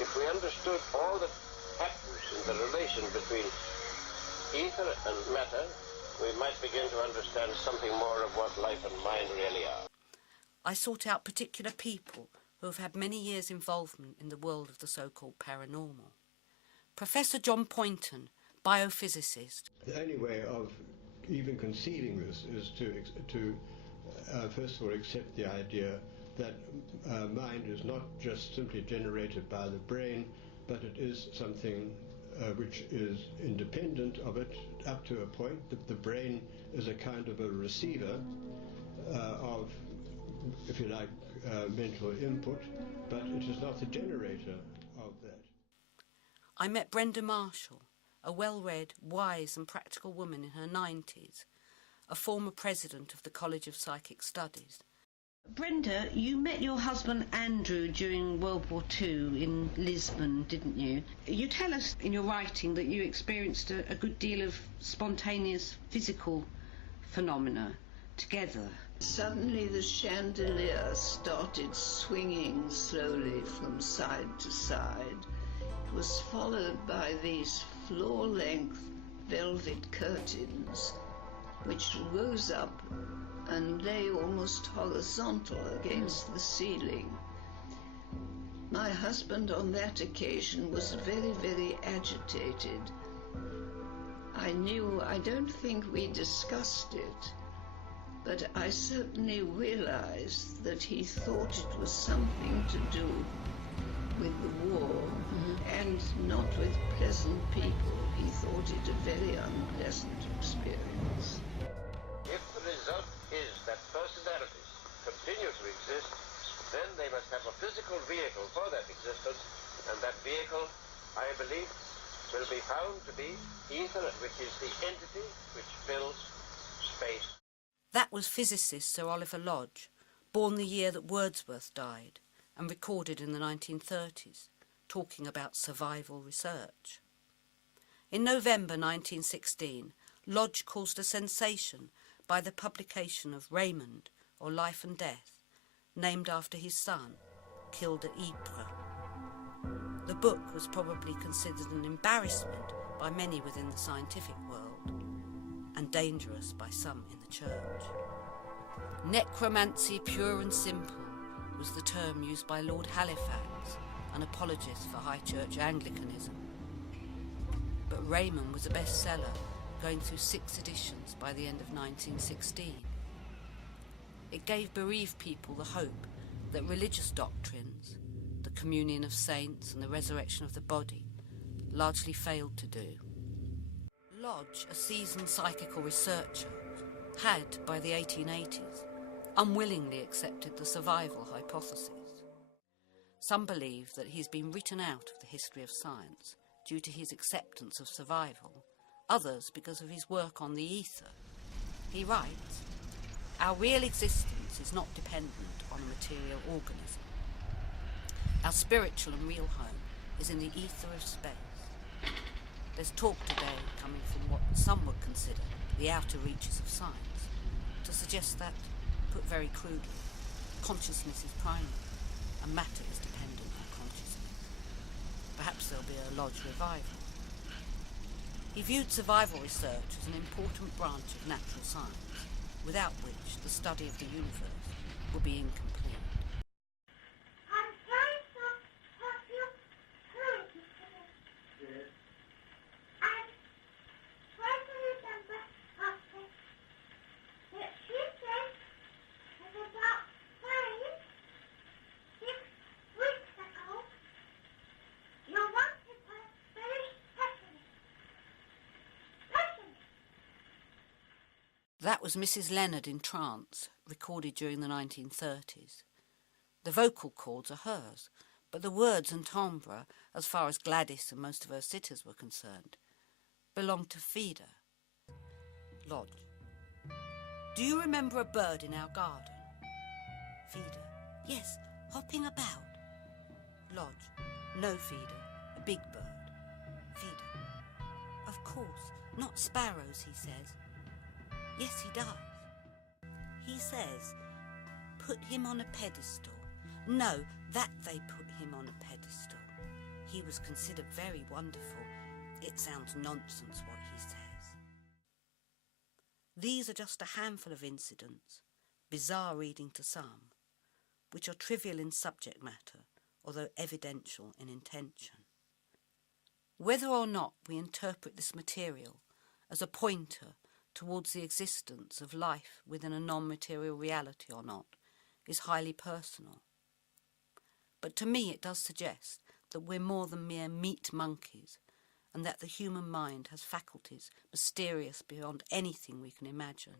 If we understood all that happens in the relation between ether and matter, we might begin to understand something more of what life and mind really are. I sought out particular people who have had many years' involvement in the world of the so-called paranormal. Professor John Poynton, biophysicist. The only way of even conceiving this is to first of all accept the idea that mind is not just simply generated by the brain, but it is something which is independent of it up to a point. That the brain is a kind of a receiver of, if you like, mental input, but it is not the generator of that. I met Brenda Marshall, a well-read, wise and practical woman in her 90s, a former president of the College of Psychic Studies. Brenda, you met your husband Andrew during World War II in Lisbon, didn't you? You tell us in your writing that you experienced a good deal of spontaneous physical phenomena together. Suddenly the chandelier started swinging slowly from side to side. It was followed by these floor-length velvet curtains which rose up and lay almost horizontal against the ceiling. My husband on that occasion was very, very agitated. I don't think we discussed it, but I certainly realized that he thought it was something to do with the war and not with pleasant people. He thought it a very unpleasant experience. If the result is that personalities continue to exist, then they must have a physical vehicle for that existence, and that vehicle, I believe, will be found to be ether, which is the entity which fills space. That was physicist Sir Oliver Lodge, born the year that Wordsworth died and recorded in the 1930s, talking about survival research. In November 1916, Lodge caused a sensation by the publication of Raymond, or Life and Death, named after his son, killed at Ypres. The book was probably considered an embarrassment by many within the scientific world, and dangerous by some in the church. Necromancy pure and simple was the term used by Lord Halifax, an apologist for High Church Anglicanism. But Raymond was a bestseller, going through 6 editions by the end of 1916. It gave bereaved people the hope that religious doctrines, the communion of saints and the resurrection of the body, largely failed to do. Lodge, a seasoned psychical researcher, had, by the 1880s, unwillingly accepted the survival hypothesis. Some believe that he's been written out of the history of science due to his acceptance of survival, others because of his work on the ether. He writes, "Our real existence is not dependent on a material organism. Our spiritual and real home is in the ether of space. There's talk today coming from what some would consider the outer reaches of science to suggest that, put very crudely, consciousness is primary and matter is dependent on consciousness. Perhaps there'll be a Lodge revival." He viewed survival research as an important branch of natural science, without which the study of the universe would be incomplete. That was Mrs. Leonard in trance, recorded during the 1930s. The vocal cords are hers, but the words and timbre, as far as Gladys and most of her sitters were concerned, belonged to Fida. Lodge: "Do you remember a bird in our garden?" Fida: "Yes, hopping about." Lodge: "No, Fida, a big bird." Fida: "Of course, not sparrows," he says. "Yes, he does. He says, put him on a pedestal. No, that they put him on a pedestal." He was considered very wonderful. It sounds nonsense what he says. These are just a handful of incidents, bizarre reading to some, which are trivial in subject matter, although evidential in intention. Whether or not we interpret this material as a pointer towards the existence of life within a non-material reality or not is highly personal. But to me it does suggest that we're more than mere meat monkeys, and that the human mind has faculties mysterious beyond anything we can imagine.